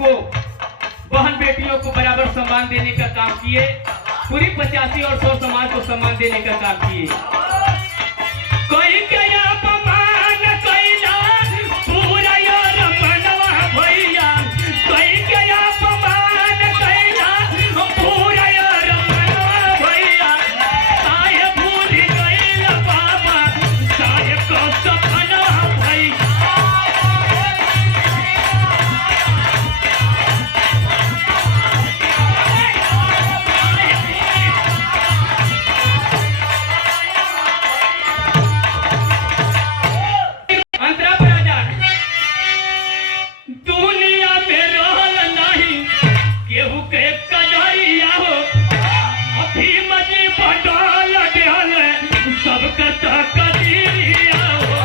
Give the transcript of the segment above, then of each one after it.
को, बहन बेटियों को बराबर सम्मान देने का काम किए। पूरी 85 और 100 समाज को सम्मान देने का काम किए। कोई क्या अपमान कैला पूरा यार मनवा भैया, कोई क्या अपमान कैला पूरा यार मनवा भैया। साहे भूल गइल बाबा साहे को सपनवा भैया। दुनिया में रहल नहीं केहू के कन्हैया हो, अभी मजी बदल गल सबके तकदीरिया हो।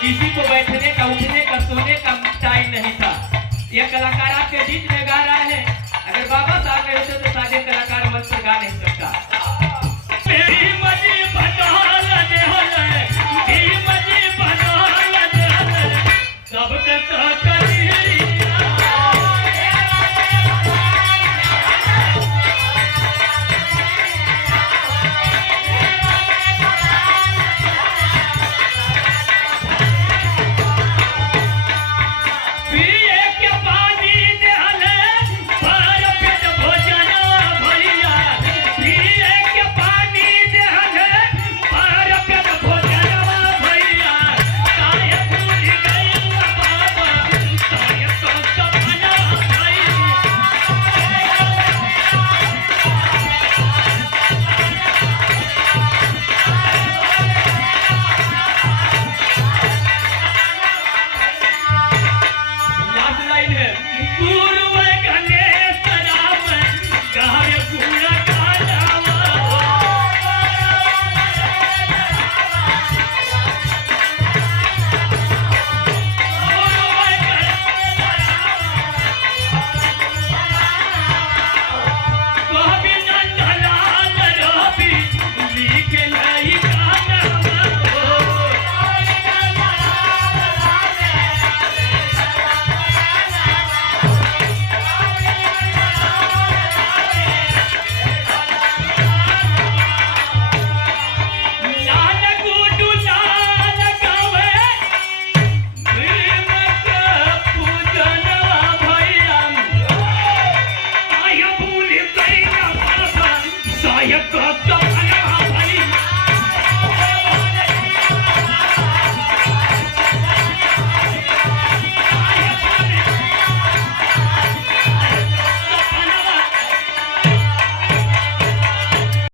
किसी को बैठने का, उठने का, सोने का टाइम नहीं था। ये कलाकार आपके बीच में गा रहा है। अगर बाबा साहब नहीं होते तो सारे कलाकार मंच पर गा नहीं सकते।